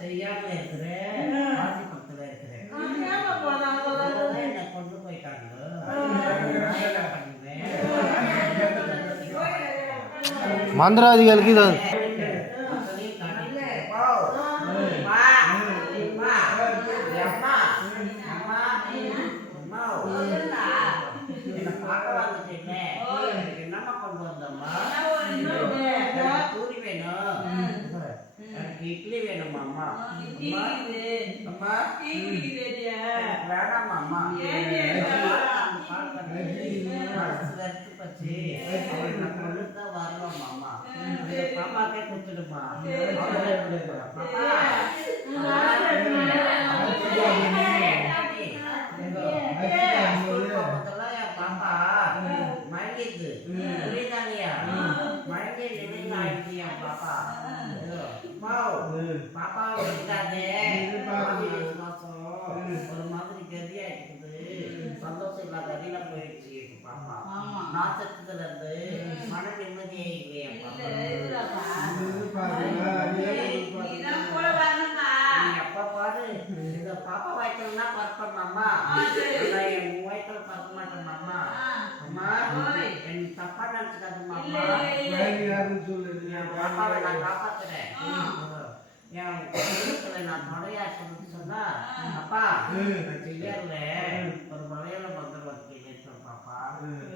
செய்யாம இருக்கிறேன், ஆதிபத்துல இருக்கிறேன். என்ன கொண்டு போயிட்டாங்க. மந்திராதிகளுக்கு இது என்னமா கொண்டு வந்தம்மா? பூரி வேணும், இட்லி வேணுமா? அம்மா அம்மா வேணாமா? அம்மா பச்சு கொண்டுதான் வரணும். அம்மா பாப்பாக்கே கொடுத்துடுமா? பாப்பா மயங்கிது, புரியுதானியா? மயங்கி நினைவு ஆயிடுச்சியா பாப்பா. பாப்பா இருக்காதே, ஒரு மாதிரி கதி ஆயிடுக்குது. சந்தோஷம் இல்லாத கதியில போயிடுச்சு பாப்பா. நாசத்துல இருந்து மன நிம்மதியே இல்லையா பாப்பா. எப்ப பாரு இந்த பாப்பா வாய்க்கணும்னா பார்ப்பேன்மா, என் வாய்க்கல பார்க்க மாட்டேன்மா. அம்மா என் தப்பா நினைச்சுக்காதுமா. என் பாப்பாவை நான் காப்பாத்துறேன். என் குடும்பத்துல நான் நுழையாச்சுன்னு சொன்னா அப்பா செய்யல ஒரு மலையாள மந்திரம் வச்சுருக்கேன் பாப்பா.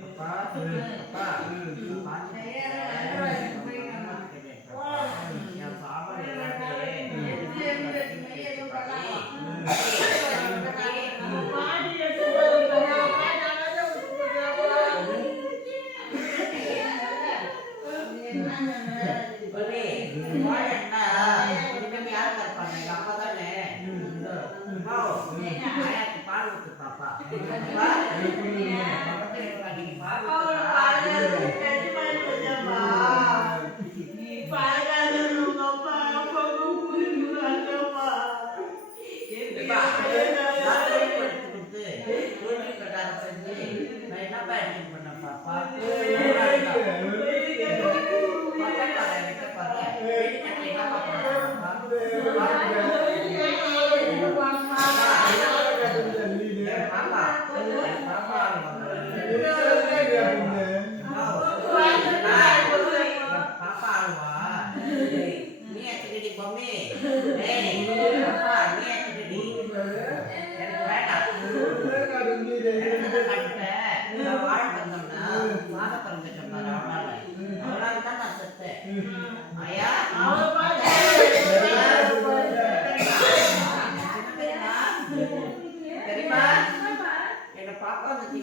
அப்பா அப்பா என் சாப்பாடு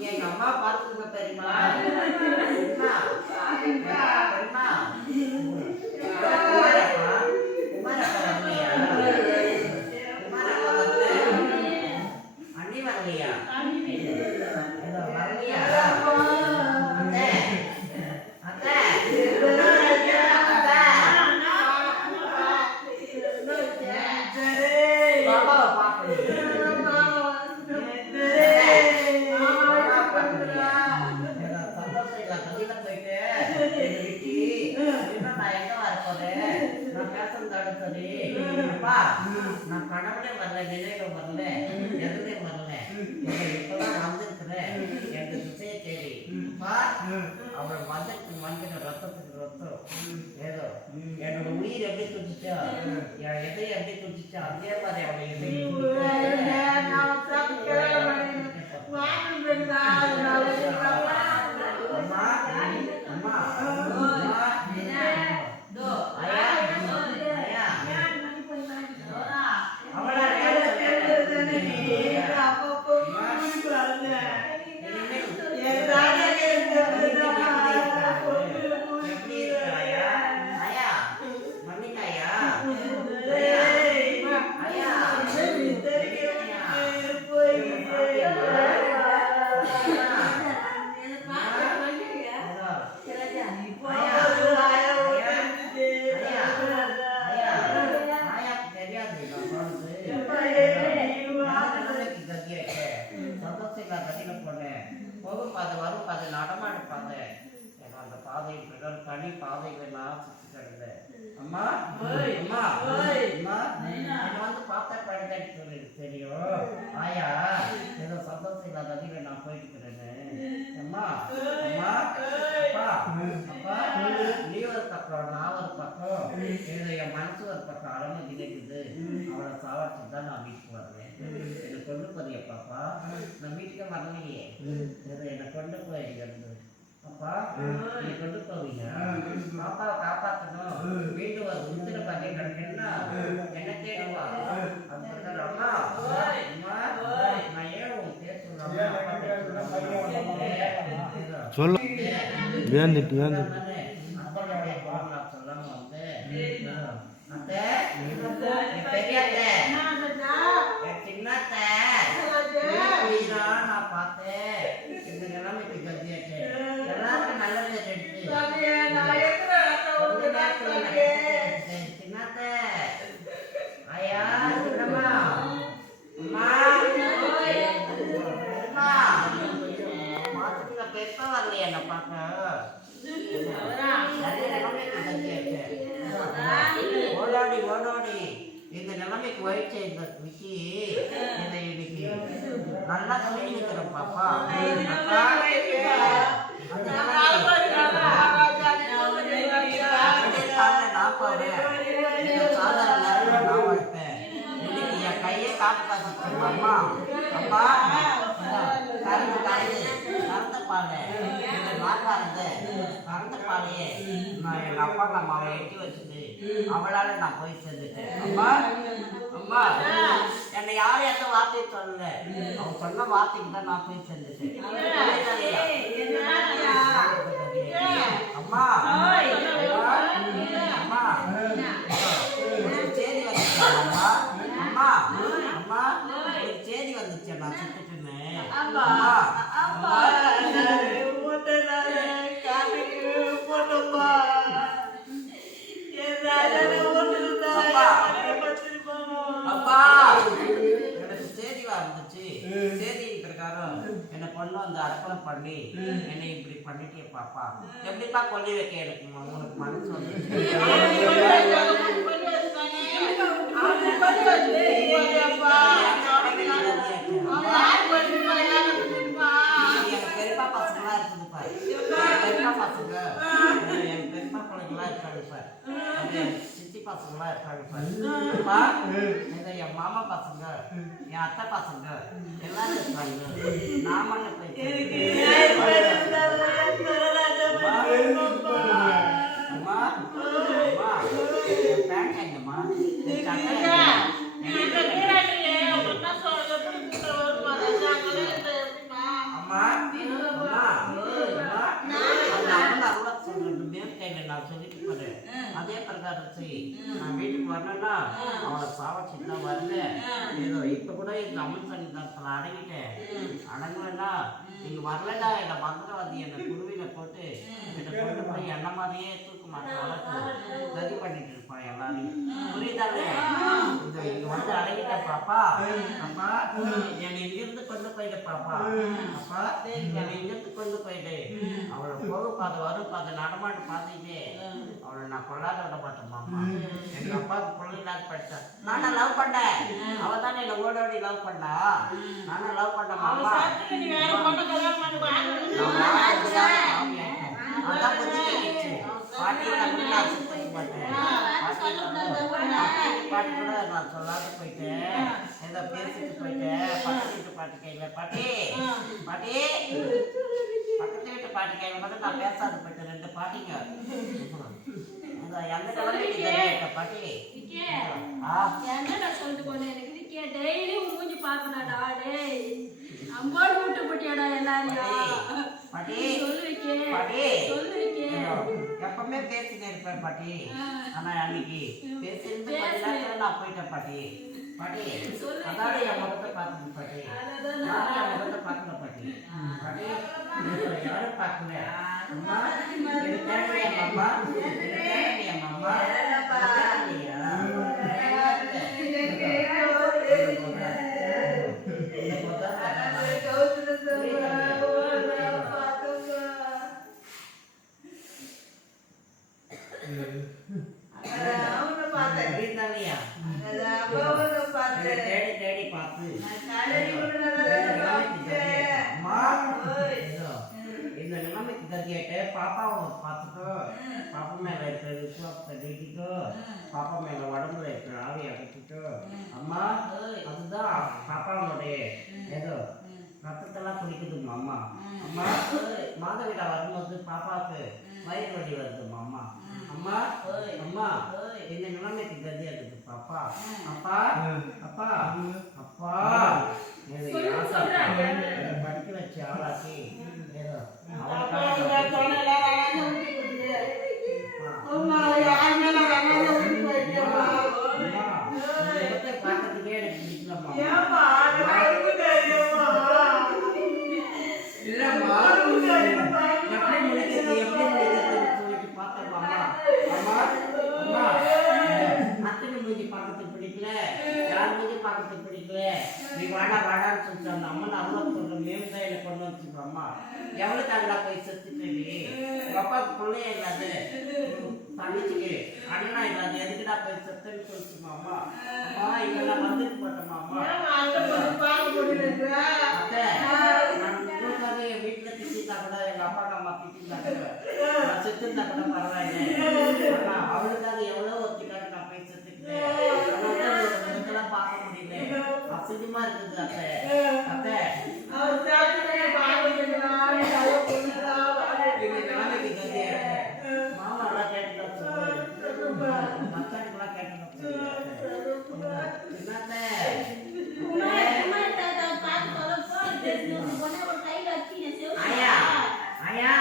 எங்க அம்மா பார்த்துங்க தெரியுமா? அண்ணி வரலையா? வரலையா? நான் கனவுலே வரல, நினைவு வரல, எதுவுமே வரல. இப்பதான் வந்திருக்கிறேன் எனக்கு திசையை தேடி. அவளை மஞ்சளுக்கு மஞ்சள், ரத்தத்துக்கு ரத்தம். ஏதோ என்னோட உயிர் எப்படி துடிச்சா, என் எதை எப்படி துடிச்சா அதே மாதிரி அவளை எதை நடமாடுப்பாங்க. அந்த பாதை தனி பாதைகளை நான் சுற்றி கிடந்தேன். அம்மா அம்மா அம்மா பார்த்தா படுத்தாச்சு சொல்லிடு தெரியும். ஆயா ஏதோ சந்தோஷம் இல்லாத அதிக நான் போயிட்டு இருக்கிறேன்னு. அம்மா அம்மா அப்பா அப்பா நீ ஒரு பக்கம் நான் ஒரு பக்கம் ஏதோ என் மனசு ஒரு பக்கம் அலமதி இருக்குது. அவளை சாவடிச்சு தான் நான் வீட்டுக்கு வருவேன். என்னை கொண்டு போறிய பாப்பா? நான் வீட்டுக்கு வரலையே. ஏதோ என்னை கொண்டு போயிருந்து அப்பா நீ கொண்டு போவீங்க. பாப்பாவை காப்பாற்றணும். வீட்டு ஒரு உத்திர பாக்கி கிடைக்குன்னா என்ன தேடுவா? அது சொல்றா அம்மா நான் ஏன் உன் பேர் சொல்ல வேந்துட்டு வேந்து சொல்லாம வந்து பெரியாத்த சின்னத்த நான் பார்த்தேன். இந்த நிலைமைக்கு கத்தியாச்சு. எல்லாருக்கும் நல்ல பேர் எடுத்து சின்னத்த ஐயா சின்னம்மா அம்மா மாத்துக்கு பெப்ப வரலையா என்ன பார்க்க? ஓடாடி ஓடாடி இந்த நிலைமைக்கு வயிற்று இந்த விக்கி இதை இன்னைக்கு நல்லா சொல்லிக்கிறேன் பாப்பா. நான் போறேன் நான் வைப்பேன். இன்னைக்கு என் கையை காப்பாற்றிச்சு அம்மா. அம்மா கறந்து கறந்த பாலை நாக்காரது கறந்த பாலையே நான் எங்கள் அப்பா அம்மாவை எட்டி வச்சுட்டு அவளால நான் போய் சேர்ந்துட்டேன். அம்மா அம்மா என்னை யாரும் எந்த வார்த்தையும் சொல்லல. அவங்க சொன்ன வார்த்தைக்கு தான் நான் போய் சேர்ந்துட்டேன். அம்மா அம்மா சேதி வந்துச்சு அம்மா அம்மா அம்மா சேதி வந்துச்சு நான் சுட்டுட்டுன்னு. அம்மா அம்மா அப்பா எனக்கு சேதி வந்துச்சு. சேதியின் பிரகாரம் என்னை பொண்ணு வந்து அர்ப்பணம் பண்ணி என்னை இப்படி பண்ணிட்டே பாப்பா. எப்படிப்பா கொல்லி வைக்க எனக்கு உனக்கு மனசு வந்து பெரியப்பா பசங்களா இருக்குது பாரு. பெரியப்பா பசங்க என் பெரியப்பா பிள்ளைங்களா இருக்காங்க சார். சித்தி பசங்களா இருக்காங்க சார். என் மாமா பசங்க என் அத்தை பசங்க எல்லாரும் இருக்காங்க. நான் மட்டும் அம்மா அம்மா பேண்ட் எங்கம்மா? நான் சொல்லிட்டு போறேன். அதே பிரகாரத்தை நான் வீட்டுக்கு வரணும்னா அவளை சாவச்சிட்டு தான் வரல. ஏதோ இப்ப கூட இந்த அம்மன் சன்னிதானத்தில் அடங்கிட்டேன். அடங்கலன்னா நீங்க வரலன்னா என்னை மந்திரவாதி என்னை குருவில போட்டு என்னை கொண்டு போய் என்ன மாதிரியே தூக்கு மாட்ட வளர்த்து சரி பண்ணிட்டு இருப்பான் எல்லாரையும். புரியுதாலே? இங்க வந்து அடங்கிட்டேன் பாப்பா. அப்பா என்னை இங்கிருந்து கொண்டு போயிடு பாப்பா. அப்பா என்னை இங்கிருந்து கொண்டு போயிடு. அவளை போக பாதை வரும் பாதை நடமாட்டு பார்த்துக்கிட்டே அவளை நான் கொள்ளாத விட மாட்டேன் மாமா. எங்க அப்பாவுக்கு பிள்ளைங்களாக படித்தேன். நானும் லவ் பண்ணேன். அவ தானே என்னை ஓடோடி லவ் பண்ணா. நானும் லவ் பண்ணேன் மாமா. அதான் புத்தி கேட்டுச்சு. பாட்டி தம்பி நான் போய் மாட்டேன். பாட்டி கூட நான் சொல்லாத போயிட்டேன். ஏதோ பேசிட்டு போயிட்டேன். பக்கத்து வீட்டு பாட்டி கையில பாட்டி பாட்டி பக்கத்து வீட்டு பாட்டி கையில மட்டும் நான் பேசாத போயிட்டேன். ரெண்டு பாட்டிங்க எந்த கிழமை பாட்டி என்ன சொல்லிட்டு போனேன். எனக்கு டெய்லி மூஞ்சி பார்க்கணாடா. டேய் அம்போடு விட்டு போட்டியாடா எல்லாரையும். பாட்டி சொல்லுவிக்கே பாட்டி சொல்லுவிக்கே எப்பவுமே பேசினே இருப்பேன் பாட்டி. ஆனா அன்னைக்கு பேசிருந்து கொஞ்ச நேரத்துல நான் போயிட்டேன் பாட்டி. பாட்டி அதோட என் முகத்தை பார்த்துட்டு பாட்டி. நானும் என் முகத்தை பார்க்கல பாட்டி. பாட்டி யாரும் பார்க்கல. அம்மா எனக்கு தேவையா அம்மா? எனக்கு தேவையா அம்மா? பாப்பாவை பார்த்துக்கோ, பாப்பா மேல இருக்கிற விசுவாசத்தை நீக்கிக்கோ, பாப்பா மேல உடம்புல இருக்கிற ஆவியை அகற்றிக்கோ. அம்மா அதுதான் பாப்பாவுடைய ஏதோ ரத்தத்தெல்லாம் குடிக்குதுமா அம்மா. அம்மா மாதவிடா வரும்போது பாப்பாவுக்கு வயிறு வலி வருதுமா அம்மா. அம்மா அம்மா என்ன நிலைமைக்கு கதியா இருக்குது பாப்பா. அப்பா அப்பா அப்பா படிக்க வச்சு ஆளாக்கி ஏதோ பார்க்கறதுக்கே எனக்கு பிடிக்கலம்மா. எப்படி முடிக்கிறது சொல்லிட்டு பார்த்தேன் அம்மா. அம்மா அம்மா அத்தனை மூஞ்சி பார்க்கறதுக்கு பிடிக்கல, யார் மூஞ்சி பார்க்கறதுக்கு பிடிக்கல. நீ வாடா வாடான்னு சொல்லிட்டு அந்த அம்மன் அவ்வளோ சொல்ற மேம்தான் என்னை கொண்டு வந்துச்சு அம்மா. எவ்வளோ தாண்டா போய் செத்துட்டு உங்க அப்பாவுக்கு பிள்ளைய இல்லாது தங்கச்சிக்கு அண்ணா இல்லாது எதுக்குடா போய் செத்துன்னு சொல்லிச்சுமா அம்மா. அம்மா இதெல்லாம் வந்துட்டு போட்டோமா அம்மா. அத்தை நான் உங்களுக்காக என் வீட்டில் திட்டிருந்தா கூட எங்கள் அப்பா அம்மா திட்டிருந்தா கூட நான் செத்துருந்தா கூட பரவாயில்லை. ஆனால் அவளுக்காக எவ்வளோ ஒத்துக்காக நான் போய் செத்துக்கிட்டேன். முகத்தெல்லாம் பார்க்க முடியல, அசிங்கமா இருக்குது அத்தை. அத்தை மாமாலாம் கேட்டுதான் சொல்லுவேன், மச்சானுக்குலாம் கேட்டுதான் சொல்லுவேன். என்னத்தை ஐயா ஐயா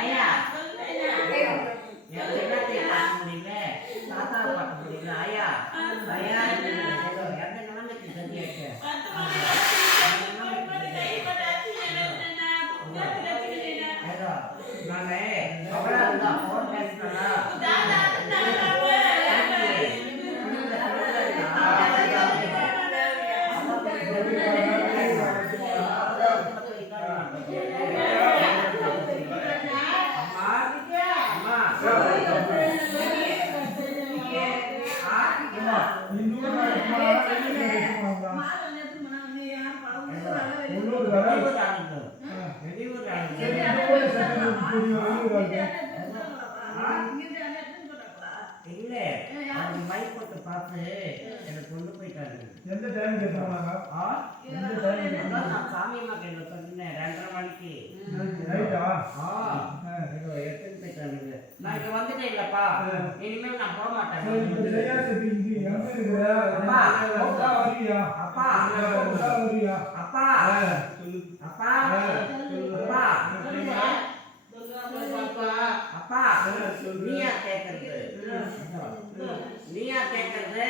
ஐயா என் சின்னத்தை பார்க்க முடியல, தாத்தாவை பார்க்க முடியல. ஐயா ஐயா எந்த நிலைமைக்கு கதியாச்சு நானே அவளா இருந்தா போன் பேசினா இல்ல அவங்க மைக் போட்டு பார்த்து எனக்கு கொண்டு போயிட்டாரு. எந்த டைம் கேட்டாங்க? நான் சாமியம்மா கையில சொன்னேன் 2:30 மணிக்கு ரைட்டா? எடுத்துட்டு போயிட்டானுங்க. நான் இங்க வந்துட்டேன் இல்லப்பா, இனிமேல் நான் போக மாட்டேன். அப்பா அப்பா வரியா? அப்பா வரியா? அப்பா அப்பா அப்பா நீயா கேட்கறது? நீயா கேட்கறது?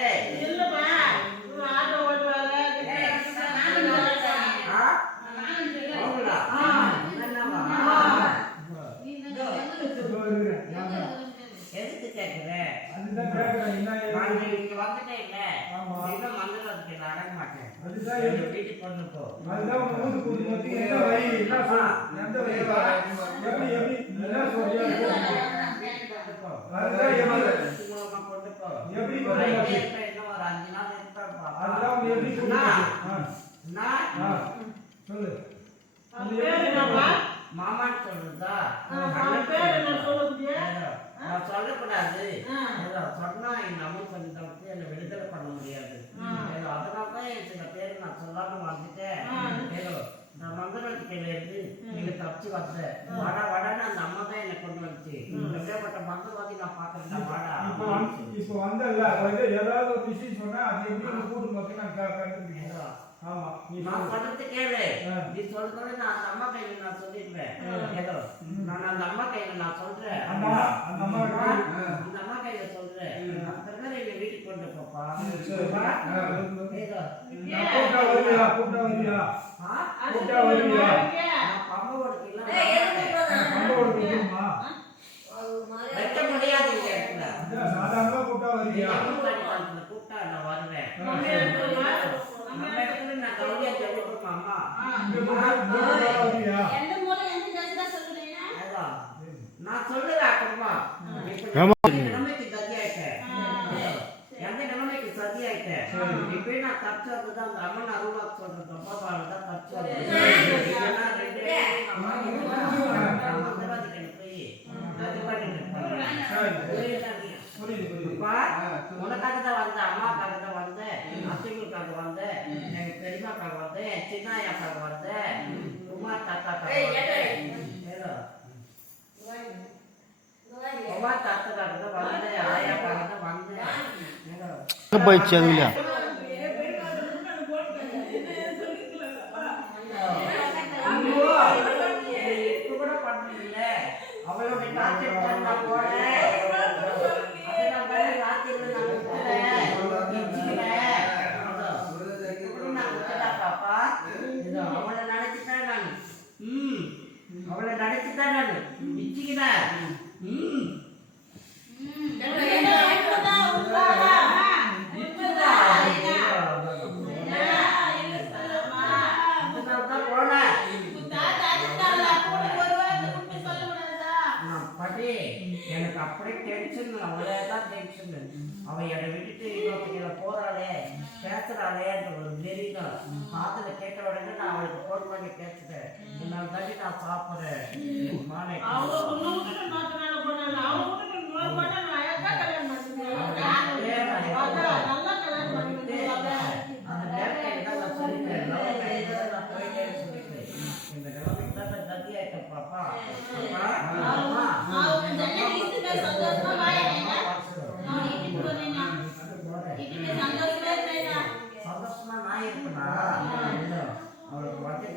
எதுக்கு கேட்குற? இங்க வந்துட்டே இல்ல, இன்னும் மந்திரத்துக்கு நான் அடங்க மாட்டேன். வீட்டுக்கு கொண்டு போ. இன்னும் ஒரு 5 நாள் இருப்பேன். மாமான்னு சொல்றதா? நான் சொல்லக்கூடாது. சொன்னா என் அம்மா சொல்லி தவிர்த்து என்னை விடுதலை பண்ண முடியாது. அதனால்தான் சில பேர் நான் சொல்லாம வந்துட்டேன். ஏதோ நான் மந்திரத்துக்கையில இருந்து நீங்க தப்பிச்சு வந்த வாடா வாடான்னு அந்த அம்மா தான் என்னை கொண்டு வந்துச்சு. எப்படியாப்பட்ட மந்திரவாதி நான் பாக்குறேன். வாடா இப்போ வந்தல ஏதாவது ஒரு விஷயம் சொன்னா அது எப்படி கூட்டு போய் நான் கண்டுபிடிக்கிறேன். ஆமா நான் சொல்றது கேளு. நீ சொல்றது நான் அந்த அம்மா கையில நான் சொல்லிடுறேன். ஏதோ நான் அந்த அம்மா கையில நான் சொல்றேன். அந்த அம்மா கையில சொல்றேன். அந்த எங்க வீட்டுக்கு கொண்டு போப்பா. ஏதோ கூப்பிட்டா வரியா? பம்பவோடுக்கு எல்லாம் வைக்க முடியாது. இந்த இடத்துல சாதாரணமா கூப்பிட்டா வரியா? கூப்பிட்டா நான் வருவேன். நம்ம இடத்துல நான் கவுனியா சொல்லிட்டு அம்மா நான் சொல்லுவேன். அப்புறமா நிலைமைக்கு சதியாயிட்டேன். எந்த நிலைமைக்கு சதியாயிட்டேன். இப்ப நான் தப்பிச்சு வந்துதான் அந்த அம்மன் அருளா சொல்ற தப்பாதான் தப்பிச்சு வந்து 2 மந்திரவாதிக்கு போய் அப்பா, உனக்காக தான் வந்தேன், அம்மாக்காக தான் வந்தேன், அத்தைங்களுக்காக வந்தேன், எங்க பெரியம்மாக்காக வந்தேன், என் சின்னாயாக்காக வந்தேன், குமார் தாத்தாக்காக வந்தேன், ஏதோ குமார் தாத்தாக்காக தான் வந்தேன், ஆயாக்காக தான் வந்தேன், ஏதோ போயிடுச்சு அது இல்லையா இப்ப கூட பண்ணல அவளோட டார்ச்சர் பண்ண போல அவளை நினைச்சுதான் நான் இச்சிக்கிறேன் எனக்கு அப்படியே டென்ஷன் அவ்வளோதான் டென்ஷன் அவன் என்னை விட்டுட்டு இன்னொருத்தங்க போறாளே பேசுறாளே ஒரு நெறிதான் காதுல கேட்ட உடனே நான் அவளுக்கு ஃபோன் பண்ணி பேசுறேன் இன்னொரு தாண்டி நான் சாப்பிட்றேன் மாலை அந்த நேரத்தை நான் சொல்லிட்டேன் நான் போயிட்டே சொல்லிட்டேன் இந்த நிலைமைக்கு தான் நான் கத்தியாயிட்டேன் பாப்பா சந்தோஷமா நான் இருப்பேனா அவளுக்கு வந்து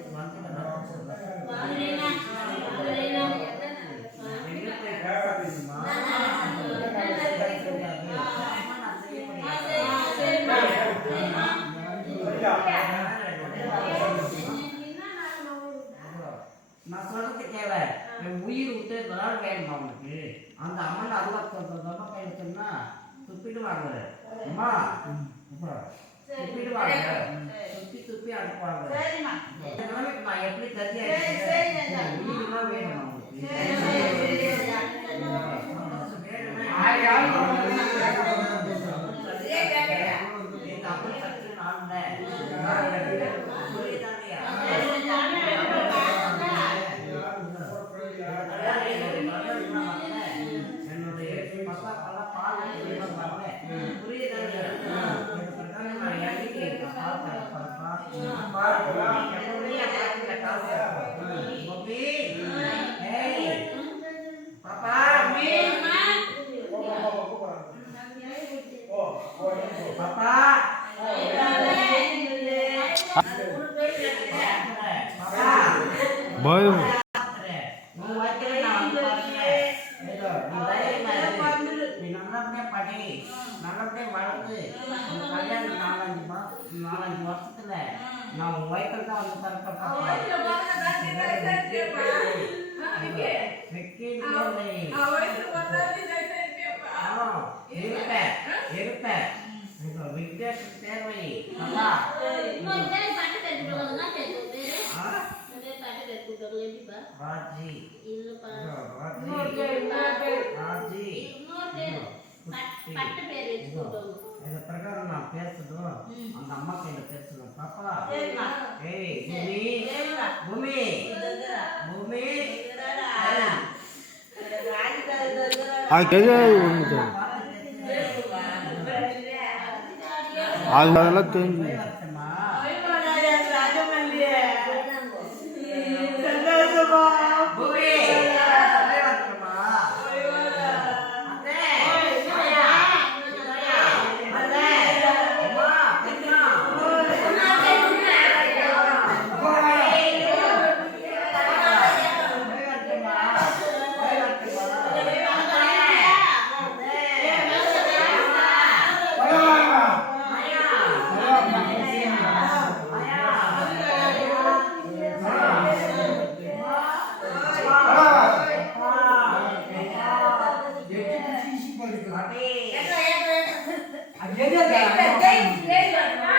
நான் சொல்றது கேள என் உயிர் விட்டு நாள் வேணுமா அவனுக்கு அந்த அம்மன் அல்லா சொல்றதம்மா கையில் சொன்னா துப்பிடுவாங்க அம்மா துப்பிடுவாங்க துப்பி அனுப்புவாங்க நான் எப்படி கருதியா உயிர்லாம் வேணுமா எங்க அம்மன் சக்தி நான் புரியுதாங்கய்யா பாய் நல்லபடியாக வளர்ந்து கல்யாணம் நாலஞ்சு வருஷத்துல நான் உன் வயிற்றுல தான் வந்து இருப்பேன் வித்தியாசம் தேவை ராஜி ராஜி இந்த பிரகாரம் நான் பேசணும் அந்த அம்மா கையில பேசணும் பாப்பா ஏய் பூமி பூமி அது தெரியாது ஒன்று அதெல்லாம் தெரிஞ்சு Ada